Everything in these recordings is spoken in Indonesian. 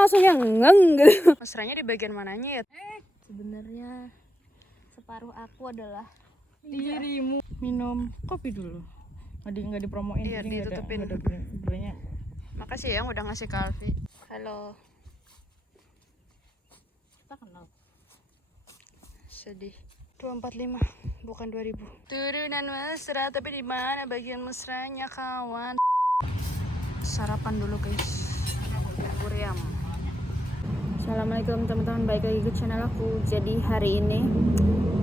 langsung yang gitu. Mesranya di bagian mananya ya? Sebenarnya separuh aku adalah dirimu. Minum kopi dulu. Nggak dipromoin. Iya, jadi ditutupin. nggak ada brandnya. Makasih ya yang udah ngasih ke Alfi. Halo. Kita kenal. Sedih. 245 bukan 2000. Turunan mesra, tapi di mana bagian mesranya kawan? Sarapan dulu guys. Buriam. Assalamualaikum teman-teman, balik lagi ke channel aku. Jadi hari ini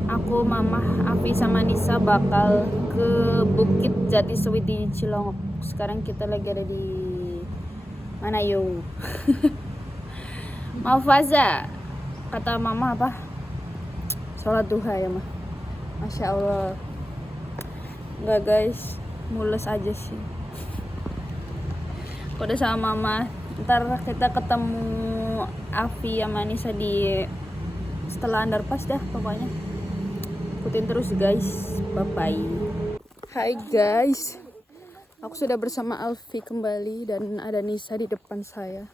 aku, Mama, Afi sama Nisa bakal ke Bukit Jatisewit di Cilongok. Sekarang kita lagi ada di mana yo? Malfaza. Kata Mama apa? Sholat duha ya mah. Masya Allah. Enggak guys, mules aja sih. Kode sama Mama. Ntar kita ketemu Afi sama Nisa di setelah underpass dah pokoknya. Ikutin terus guys. Bye bye. Hai guys. Aku sudah bersama Alfi kembali dan ada Nisa di depan saya.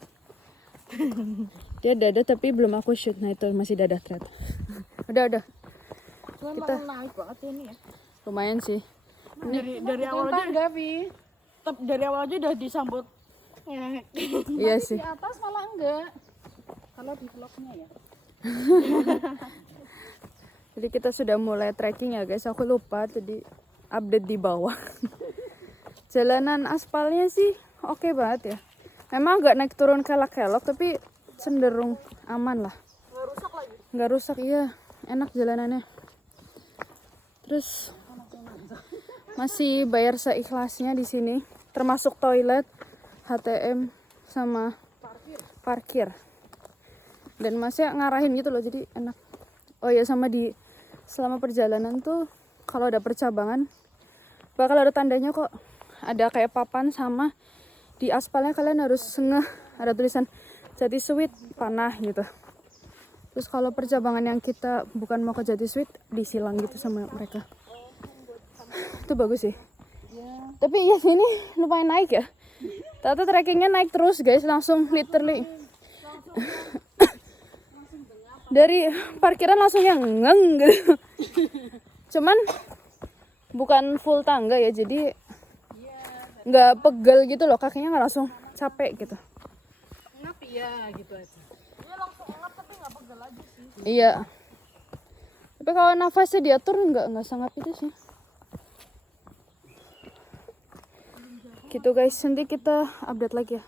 Dia dada tapi belum aku shoot. Nah itu masih dada ternyata. Udah. Kita naik banget ini ya. lumayan sih. Dari awal aja dari awal aja udah disambut. Iya sih. Di atas malah enggak. Kalau di vlognya ya. Jadi kita sudah mulai trekking ya guys. Aku lupa tadi update di bawah. Jalanan aspalnya sih oke banget ya. Memang agak naik turun kelak-kelok tapi cenderung aman lah. Nggak rusak lagi. Nggak rusak, iya. Enak jalanannya. Terus masih bayar seikhlasnya di sini. Termasuk toilet, HTM, sama parkir. Dan masih ngarahin gitu loh, jadi enak. Oh ya, sama di selama perjalanan tuh kalau ada percabangan bakal ada tandanya kok. Ada kayak papan sama di aspalnya kalian harus ngeh ada tulisan Jatisewit panah gitu. Terus kalau percabangan yang kita bukan mau ke Jatisewit disilang gitu sama mereka. Itu bagus sih. Tapi ya sini lumayan naik ya. Ternyata trekkingnya naik terus guys, langsung literally dari parkiran langsung yang gitu. Cuman bukan full tangga ya, jadi nggak pegel gitu loh, kakinya nggak langsung capek gitu. Ngap ya gitu aja. Iya langsung ngap tapi nggak pegel aja sih. Iya. Tapi kalau nafasnya diatur nggak sangat itu sih. Gitu guys, nanti kita update lagi ya.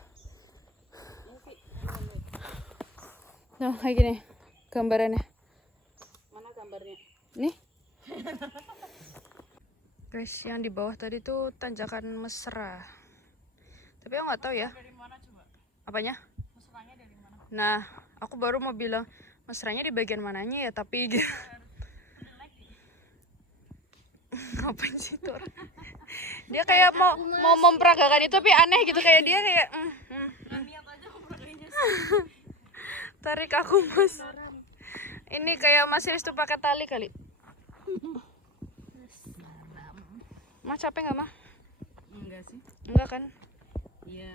Nah kayak gini gambarannya. Mana gambarnya? Nih. Guys, yang di bawah tadi tuh tanjakan mesra. Tapi aku nggak tahu ya. Dari mana coba? Apanya? Mesranya dari mana? Nah, aku baru mau bilang mesranya di bagian mananya ya, tapi ngapain sih tuh orang? Dia kayak mau memperagakan itu tapi aneh gitu, kayak dia kayak Niat aja ngobrolnya. tarik aku mas. Ini kayak Mas Ristu pakai tali kali. Mas capek nggak mah? Enggak sih. Enggak kan? Iya.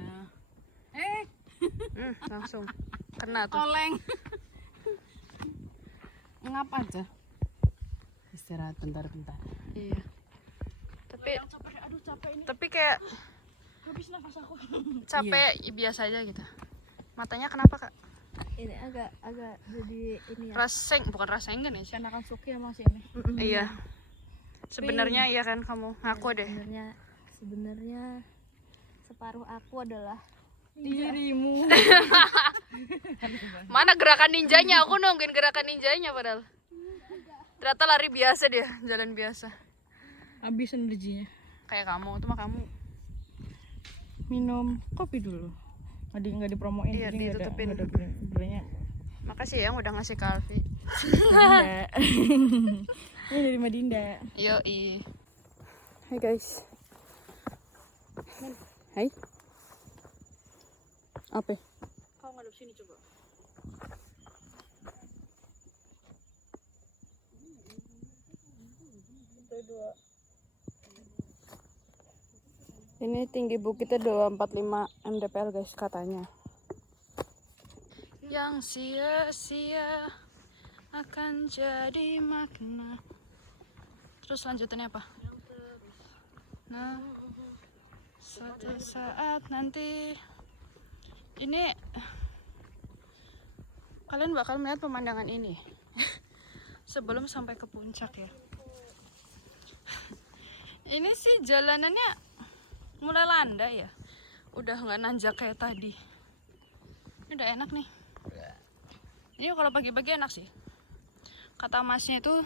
Langsung kena tuh. Oleng. Ngap aja. Istirahat bentar-bentar. Iya. Tapi Aduh capek ini. tapi kayak Habis nafas aku. capek biasa aja gitu. Matanya kenapa kak? ini agak jadi ini ya. Bukan raseng kan ya? Karena kan Suki sama sini. Iya. Sebenarnya iya kan kamu ngaku deh. Sebenarnya separuh aku adalah Dirimu. Mana gerakan ninjanya? Aku nungguin gerakan ninjanya padahal. Ternyata lari biasa dia, jalan biasa. Habis energinya. Kayak kamu, itu mah kamu. Minum kopi dulu. Nggak dipromoin. Iya, jadi ditutupin. nggak ada brandnya. Makasih ya yang udah ngasih ke Alfi. Madinda. Ini dari Madinda. Yoi. Hai guys. Hai. Apa? Kau ngadep sini coba. Ini tinggi bukitnya 245 mdpl guys katanya. yang sia-sia akan jadi makna. Terus lanjutannya apa? Nah, suatu saat nanti ini kalian bakal melihat pemandangan ini sebelum sampai ke puncak ya. Ini sih jalanannya mulai landai ya, udah nggak nanjak kayak tadi. Ini udah enak nih. Ini kalau pagi-pagi enak sih. Kata masnya itu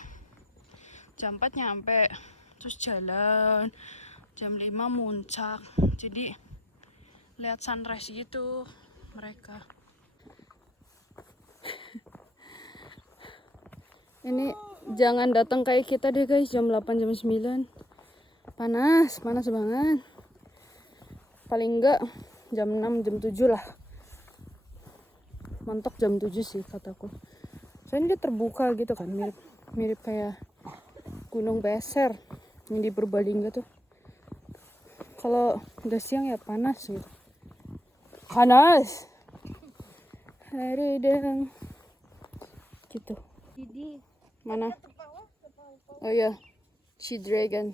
jam 4 nyampe, terus jalan jam 5 muncak. Jadi lihat sunrise gitu mereka. Ini jangan datang kayak kita deh guys, jam 8 jam 9. Panas banget. Paling enggak jam 6 jam 7 lah. Mentok jam 7 sih kataku. Soalnya dia terbuka gitu kan, mirip kayak Gunung Beser yang di Purbalingga tuh. Kalau udah siang ya panas gitu. Panas. Hari deng. Gitu. Jadi Mana? Oh iya, Sea Dragon.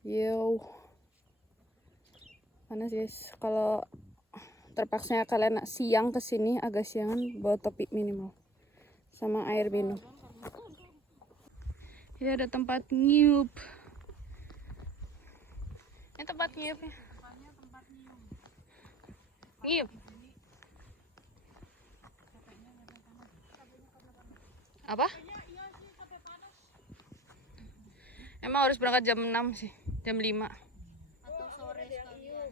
Yo. Panas guys. Kalau terpaksa kalian siang kesini, agak siangan, bawa topi minimal sama air minum. Ini ada tempat ngiup. Ini tempat ngiupnya. Ngiup. Apa? Emang harus berangkat jam 6 sih, jam 5. atau sore sekalian.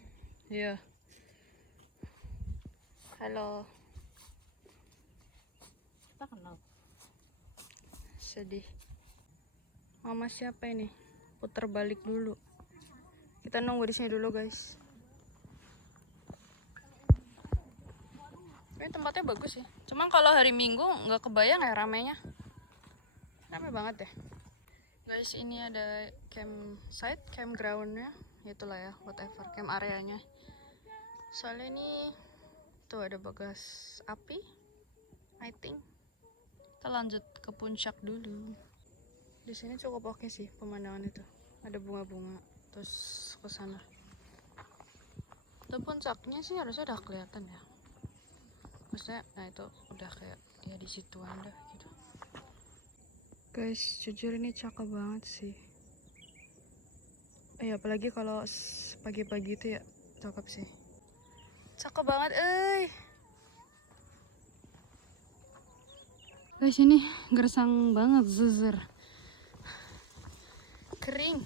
Iya. Halo. Kita kenal. Sedih. Mama siapa ini? Putar balik dulu. Kita nunggu di sini dulu, guys. Ini tempatnya bagus sih. Cuman kalau hari Minggu nggak kebayang ya ramainya. Ramai banget deh. Guys, ini ada campsite, campgroundnya. Itulah ya, whatever, camp areanya. Soalnya ini tuh ada bagas api, I think. Kita lanjut ke puncak dulu. Di sini cukup oke sih pemandangan itu. Ada bunga-bunga, terus ke sana. Itu puncaknya sih harusnya udah kelihatan ya. Maksudnya, nah itu udah kayak ya di situ ada gitu. Guys, jujur ini cakep banget sih. Apalagi kalau pagi-pagi itu ya cakep sih. Cakep banget, Guys, ini gersang banget, zuzer. Kering.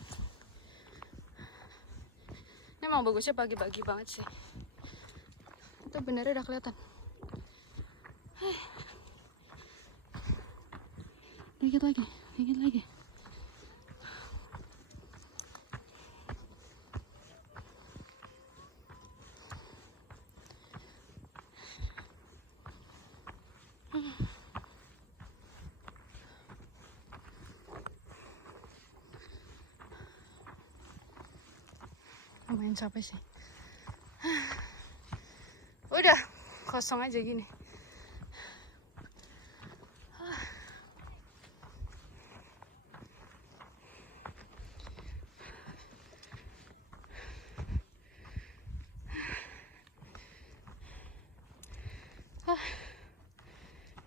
Ini emang bagusnya pagi-pagi banget sih. Itu benernya udah kelihatan. Dikit lagi. Lumayan capek sih. Udah kosong aja gini.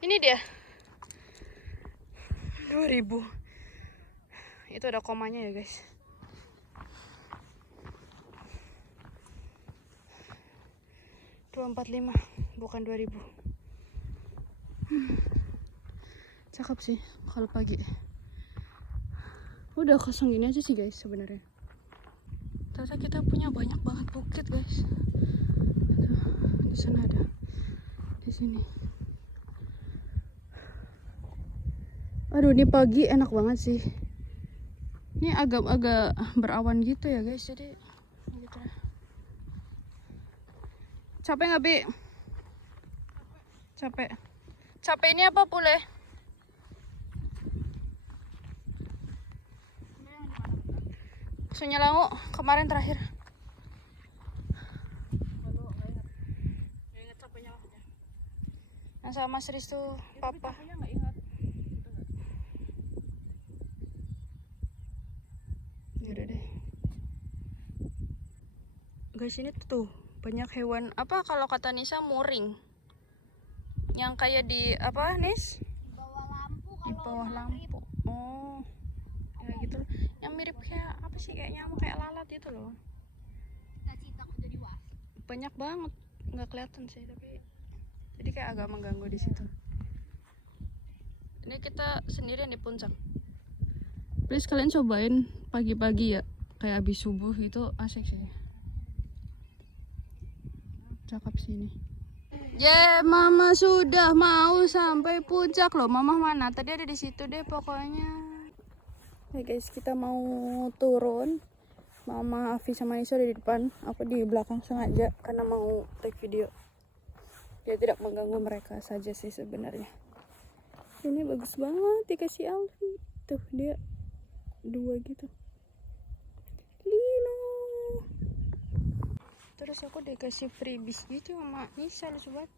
Ini dia 2000. Itu ada komanya ya guys. $245 bukan 2000. Cakep sih kalau pagi. Udah kosong gini aja sih guys sebenarnya. Ternyata kita punya banyak banget bukit guys. Tuh, di sana ada. Di sini. Aduh, ini pagi enak banget sih. Ini agak berawan gitu ya guys, jadi gitu. Capek nggak, Bi? Capek. Capek ini apa pule? Sungai Langu kemarin terakhir. Yang sama Mas Riz tuh papa. Aku nggak ingat. Yaudah deh. Guys, ini tuh banyak hewan apa kalau kata Nisa muring. Yang kayak di apa, Nis? Di bawah lampu Di bawah lampu. Oh. Kayak gitu. Yang mirip kayak apa sih? Kayak nyamuk, kayak lalat gitu loh. cita-cita aku jadi was. Banyak banget. Nggak kelihatan sih, tapi jadi kayak agak mengganggu di situ. Ini kita sendirian di puncak. Please kalian cobain pagi-pagi ya, kayak habis subuh gitu, asik sih. Cakep sini. Mama sudah mau sampai puncak loh. Mama mana? Tadi ada di situ deh pokoknya. Hey guys, kita mau turun. Mama, Afi sama Nisa di depan. Aku di belakang sengaja karena mau take video. Ya tidak mengganggu mereka saja sih sebenarnya. Ini bagus banget dikasih Alfi. Tuh dia 2 gitu. Lino. Terus aku dikasih freebies gitu sama Nisa, lucu banget.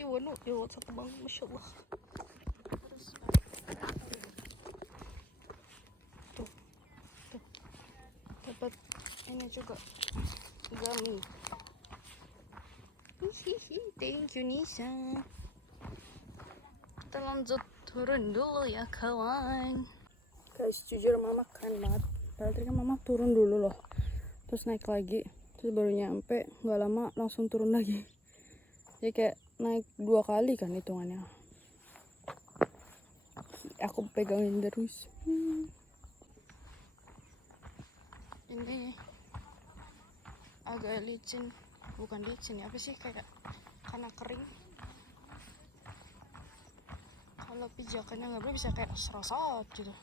Ya wanu, ya satu banget, masya Allah. Terus tuh dapat ini juga gummy. Hihihi, thank you Nisa. Kita lanjut turun dulu ya kawan. Guys, jujur mama keren banget. Padahal tadi kan mama turun dulu loh, terus naik lagi, terus baru nyampe, nggak lama langsung turun lagi. Jadi kayak naik 2 kali kan hitungannya. Aku pegangin terus. Ini agak licin, bukan licin ya, apa sih, kayak karena kering. Kalau pijakannya nggak bisa kayak serosot gitu.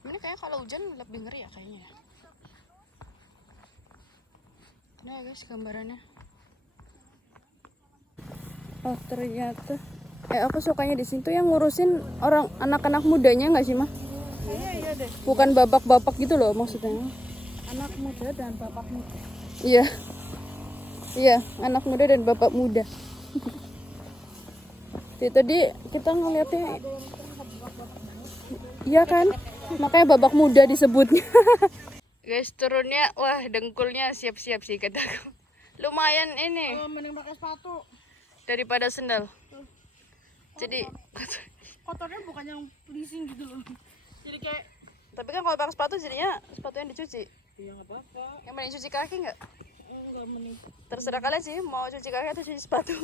Ini kayak kalau hujan lebih ngeri ya kayaknya ya. Nah guys gambarannya. Oh ternyata aku sukanya di situ yang ngurusin orang anak-anak mudanya nggak sih mah? Kayaknya iya deh. Bukan bapak-bapak gitu loh maksudnya. Anak muda dan bapak muda. Iya. Iya, anak muda dan bapak muda. Tadi kita ngeliatnya. Iya kan? Makanya babak muda disebutnya. Guys, turunnya wah dengkulnya siap-siap sih kataku. Lumayan ini Mending pakai sepatu. daripada sendal. Jadi Kotornya bukan yang pleasing gitu loh. Jadi kayak tapi kan kalau pakai sepatu jadinya sepatu yang dicuci. iya nggak apa-apa. Yang mending cuci kaki nggak? Enggak mending. Terserah kalian sih mau cuci kaki atau cuci sepatu.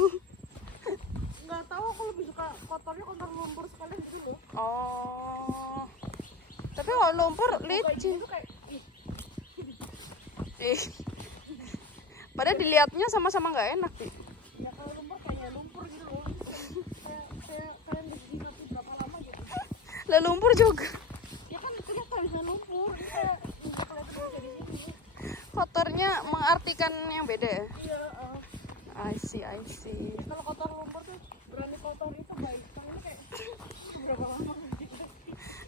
Nggak tahu, aku lebih suka kotornya kotor lumpur sekalian gitu loh. Oh. Tapi kalau lumpur licin. Itu kayak Padahal dilihatnya sama-sama nggak enak sih. ya kalau lumpur kayak lumpur gitu loh. Kayak kalian di mati berapa lama gitu. Lah lumpur juga. Ya kan itu kan bisa lumpur. Ini kayak dari sini. Kotornya mengartikan yang beda ya. Iya. I see. Kalau kotor lumpur tuh berani kotor itu baik. Kalau ini kayak berapa lama gitu.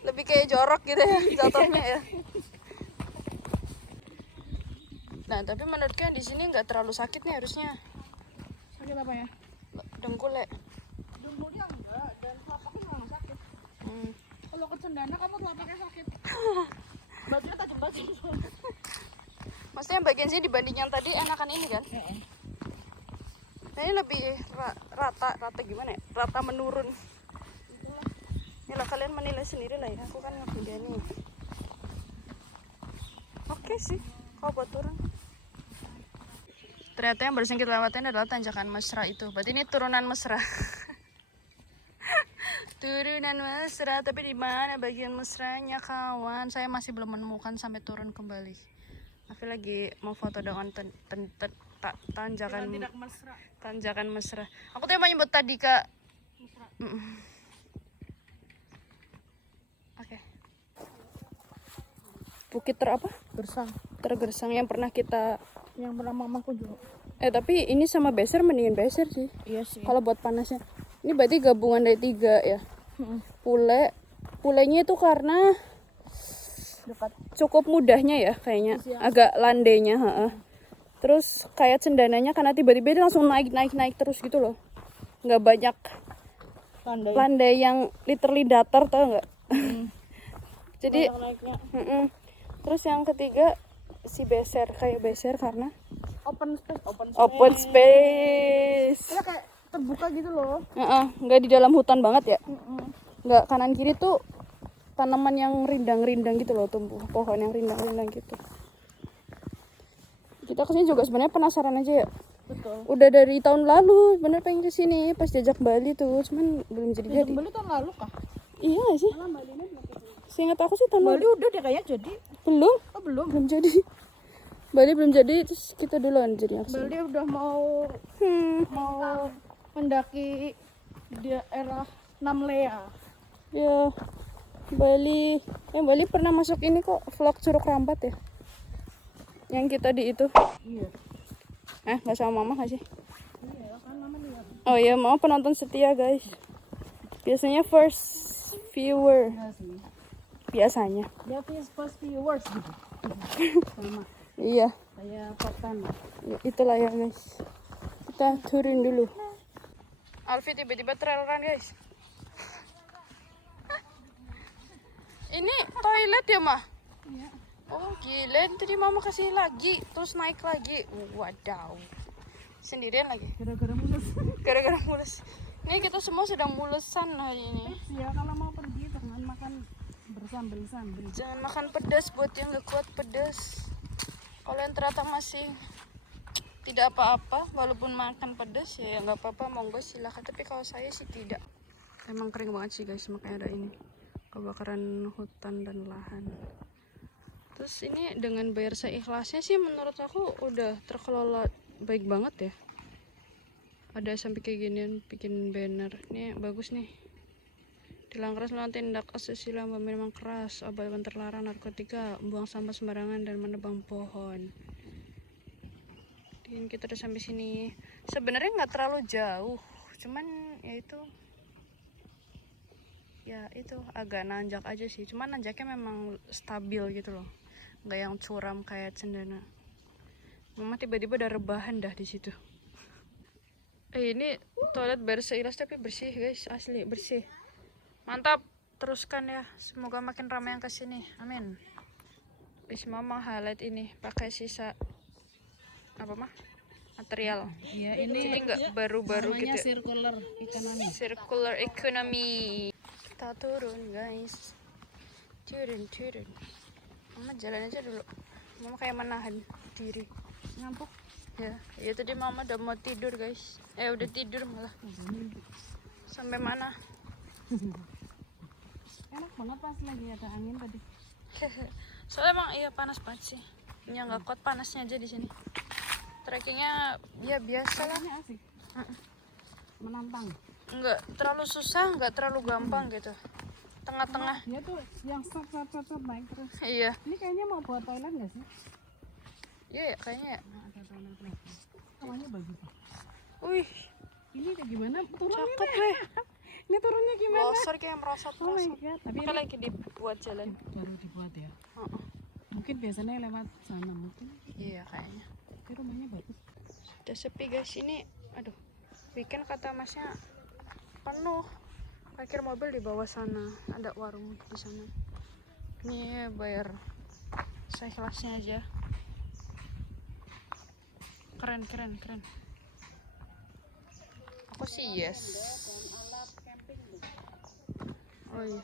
Lebih kayak jorok gitu ya jatuhnya ya. Nah tapi menurutku yang di sini nggak terlalu sakit nih harusnya. Sakit apa ya? Dengkul ya. Dengkulnya enggak dan telapaknya nggak sakit. Kalau ke cendana kamu telapaknya sakit. Batunya tajam-tajam soalnya. Maksudnya bagian sini dibanding yang tadi enakan ini kan? Nah ini lebih rata gimana ya? Rata menurun. Inilah kalian menilai sendiri lah ya. Aku kan ngevideo nih. Oke sih, kalau buat turun. Ternyata yang barusan kita lewatin adalah tanjakan mesra itu. Berarti ini turunan mesra. Turunan mesra, tapi di mana bagian mesranya kawan? Saya masih belum menemukan sampai turun kembali. Aku lagi mau foto dengan tanjakan Tidak mesra. tanjakan mesra. Aku tuh yang mau nyebut tadi kak. Mesra. Oke. Bukit apa? Gersang. Tergersang yang pernah kita. Yang pernah mamaku juga. Tapi ini sama beser mendingan beser sih. Iya sih. Kalau buat panasnya. Ini berarti gabungan dari 3 ya. Pulenya itu karena Dekat. cukup mudahnya ya kayaknya. Agak landainya. Terus kayak cendananya karena tiba-tiba dia langsung naik terus gitu loh. nggak banyak Landai. landai yang literally datar, tau nggak? Jadi Naiknya terus yang ketiga si beser, kayak beser karena open space, open space. Ya kayak terbuka gitu loh. Nggak di dalam hutan banget ya, nggak kanan kiri tuh tanaman yang rindang-rindang gitu loh, tumbuh pohon yang rindang-rindang gitu. Kita kesini juga sebenarnya penasaran aja ya. Betul. Udah dari tahun lalu bener pengen kesini pas jajak Bali tuh, cuman belum jadi-jadi. Beli tahun lalu kah? Iya nggak sih? Malah Bali ini belum jadi. Seingat aku sih tahun Bali lalu. udah deh kayaknya jadi. Belum, Oh belum. belum jadi. Bali belum jadi, terus kita duluan jadi kesini. Bali udah mau mendaki daerah Namlea. Ya, Bali. Bali pernah masuk ini kok, vlog Curug Rambat ya. Yang kita di itu. Iya. Nggak sama mama nggak sih? Iya kan mama lihat. Oh iya, mama penonton setia guys. Biasanya first viewer. Iya sih. Biasanya. Dia first viewers gitu. Sama Iya. kayak Potan. Ya, itulah ya guys. Kita turun dulu. Alfi tiba-tiba traileran guys. Ini toilet ya mah? Iya. Oh gila, tadi mama kasih lagi, terus naik lagi. Wadaw. Sendirian lagi. Gara-gara mulus. Gara-gara mules. Ini kita semua sedang mulesan hari ini. Ya kalau mau pergi jangan makan bersambel-sambel. Jangan makan pedas buat yang gak kuat pedas. Kalau yang ternyata masih tidak apa-apa, walaupun makan pedas ya nggak apa-apa, monggo silakan. Tapi kalau saya sih tidak. Emang kering banget sih guys, makanya ada ini kebakaran hutan dan lahan. Terus ini dengan bayar seikhlasnya sih menurut aku udah terkelola baik banget ya. Ada sampai kayak ginian bikin banner. Ini bagus nih. Dilarang keras melawan tindak asusila, memang keras, obat terlarang, narkotika, buang sampah sembarangan dan menebang pohon. Dan kita udah sampai sini. Sebenarnya nggak terlalu jauh, cuman ya itu agak nanjak aja sih. Cuman nanjaknya memang stabil gitu loh, nggak yang curam kayak Cendana. Mama tiba-tiba udah rebahan dah di situ. Ini toilet berseiras tapi bersih guys, asli bersih. Mantap, teruskan ya. Semoga makin ramai yang kesini. Amin. Bis mama highlight ini pakai sisa apa mah? Material. Ya ini Jadi nggak baru-baru namanya gitu. Circular economy. Kita turun guys. Turun. Mama jalan aja dulu. Mama kayak menahan diri. ngantuk. Ya tadi mama udah mau tidur guys. Udah tidur malah. Sampai mana? Enak banget pas lagi ada angin tadi. Soalnya emang iya panas banget sih. Ya nggak kuat panasnya aja di sini. Trekkingnya ya biasa lah. Ini asik. Menantang. Nggak terlalu susah, nggak terlalu gampang gitu. Tengah-tengah. Dia tuh yang stop naik terus. Iya. Ini kayaknya mau buat toilet nggak sih? Iya kayaknya. Ya. Nah, ada toilet lagi. Namanya bagus. Wih, Ini kayak gimana? Turun cakep ini. weh. Ini turunnya gimana? Loser kayak merosot. Oh my god. Tapi Makanya ini lagi dibuat jalan. baru dibuat ya. Heeh. Mungkin biasanya lewat sana mungkin. Iya kayaknya. Tapi rumahnya bagus. Udah sepi guys ini. Aduh. Weekend kata masnya penuh. Parkir mobil di bawah sana. Ada warung di sana. Ini bayar seikhlasnya aja. Keren. Aku sih yes. Oh iya.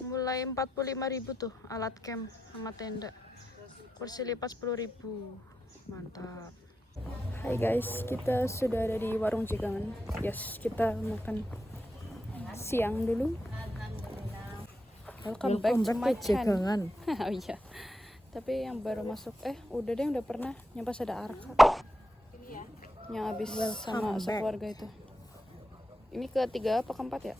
Mulai 45.000 tuh alat camp sama tenda. Kursi lipat 10.000. Mantap. Hai guys, kita sudah ada di warung Jegangan. Yes, kita makan siang dulu. Welcome back to my channel. Oh iya. Tapi yang baru masuk udah deh, udah pernah nyampe ada Arka. Yang habis sama sekeluarga itu. Ini ketiga apa keempat ya?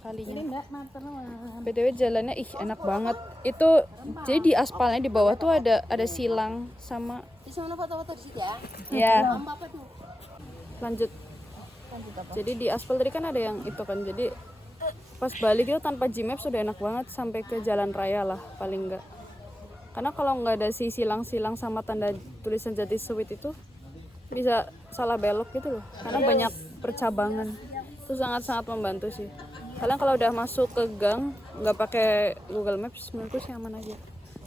Kalinya. Enggak mater lah. BTW jalannya enak banget. Itu jadi di aspalnya di bawah tuh ada silang sama Bisa mana foto-foto di situ ya? ya. Apa tuh? Lanjut. apa? Jadi di aspal tadi kan ada yang itu kan. Jadi pas balik itu tanpa Gmaps sudah enak banget sampai ke jalan raya lah paling enggak. Karena kalau nggak ada si silang-silang sama tanda tulisan Jati Sweet itu bisa salah belok gitu loh, karena banyak percabangan. Itu sangat-sangat membantu sih. Kalian kalau udah masuk ke gang nggak pakai Google Maps, menurutku sih aman aja.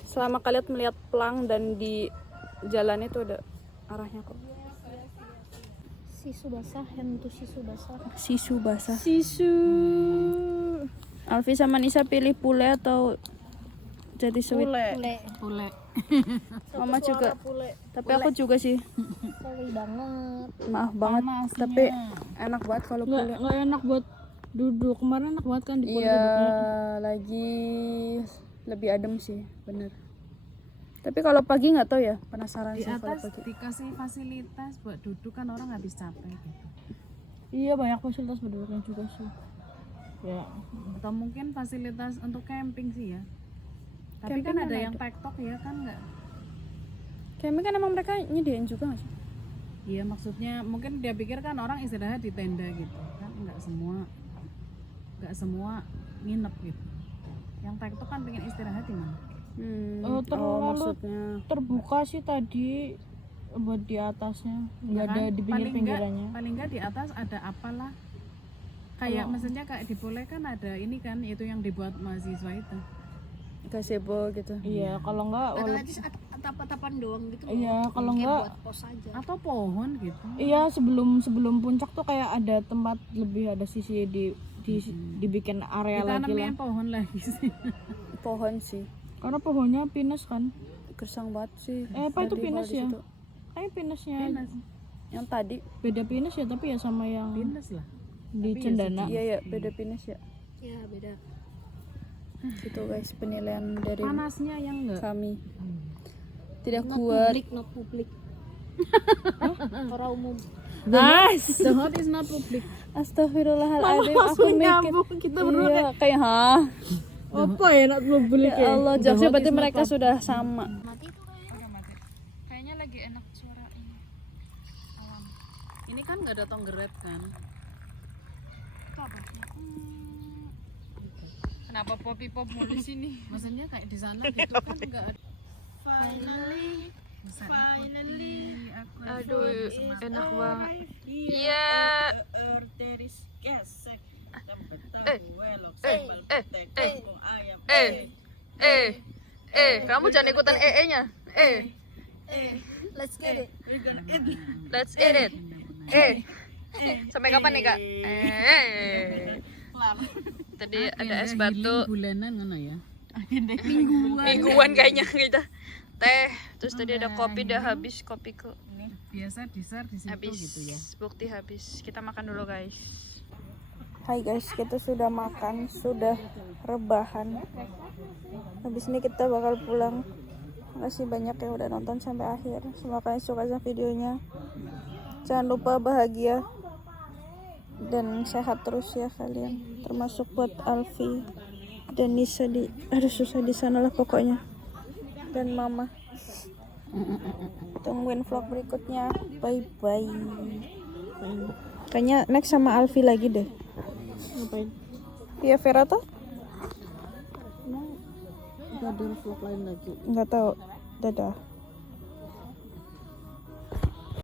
Selama kalian melihat pelang dan di jalan itu ada arahnya kok. Sisu basah, hentu sisu basah. Sisu basah. Sisu. Alfi sama Nisa pilih pule atau jati sweet? Pule. Mama juga. Tapi aku juga sih. Sorry banget. Maaf banget. Panasnya. Tapi enak banget kalau pule. Nggak enak buat duduk. Kemarin enak banget kan di pole Iya, duduknya. lagi lebih adem sih, bener. Tapi kalau pagi nggak tahu ya, penasaran Di sih kalau atas pagi. dikasih fasilitas buat duduk kan orang habis capek gitu. Iya, banyak fasilitas berduduknya juga sih. Ya, Atau mungkin fasilitas untuk camping sih ya. Tapi Camping kan ada mana yang ada? tektok ya kan nggak? Kayaknya kan emang mereka nyediain juga nggak sih? Iya maksudnya mungkin dia pikir kan orang istirahat di tenda gitu kan nggak semua nginep gitu. Yang tektok kan pengen istirahat di mana? terlalu maksudnya. terbuka sih tadi buat di atasnya, nggak ada di pinggir-pinggirannya. Paling nggak di atas ada apalah. Kayak maksudnya kayak di Pole kan ada ini kan itu yang dibuat mahasiswa itu. Gazebo gitu. Iya, kalau nggak Atap-atapan doang gitu. iya, kalau Kayak nggak buat pos aja. Atau pohon gitu. iya, sebelum puncak tuh kayak ada tempat lebih, ada sisi dibikin area lagi lah. Ditanamin pohon lagi sih. Pohon sih. Karena pohonnya pinus kan. Gersang banget sih. Apa itu Tadi pinus kalau di ya? situ. Kayak pinusnya Pinus. Yang tadi. beda pinus ya, tapi ya sama yang Pinus lah. di Tapi ya Cendana. Iya ya, beda pinus ya. Ya beda. Itu guys penilaian dari Panasnya yang enggak. kami. Tidak Not kuat. public, not public. Orang umum. The hot is not public. Astagfirullahaladzim, aku mikir kita iya, kayak hah? apa ya nak publik Ya Allah, jokesnya berarti mereka sudah sama. Mati itu kayaknya. Kayaknya lagi enak suara ini. Alam. Ini kan nggak ada tonggeret kan? Kenapa popi pop mulu sini? Maksudnya kayak di sana gitu kan nggak ada. Finally, aku Aduh, enak banget. Iya. Kamu jangan ikutan nya. Let's get it. Let's eat it. Sampai kapan nih kak? Tadi ada es batu. bulanan ngono ya. Mingguan kayaknya kita. Teh, terus tadi ada kopi, udah habis kopiku. Biasa dessert di situ Habis, gitu ya. bukti habis. Kita makan dulu guys. Hai guys, kita sudah makan, sudah rebahan. Habis ini kita bakal pulang. Makasih banyak yang udah nonton sampai akhir. Semoga kalian suka sama videonya. Jangan lupa bahagia dan sehat terus ya kalian. Termasuk buat Alfi dan Nisa di, aduh susah di sana lah pokoknya. Dan Mama. Tungguin vlog berikutnya. Bye bye. Kayaknya next sama Alfi lagi deh. Ngapain? Iya Vera tuh? Ada vlog lain lagi. Nggak tahu. Dadah.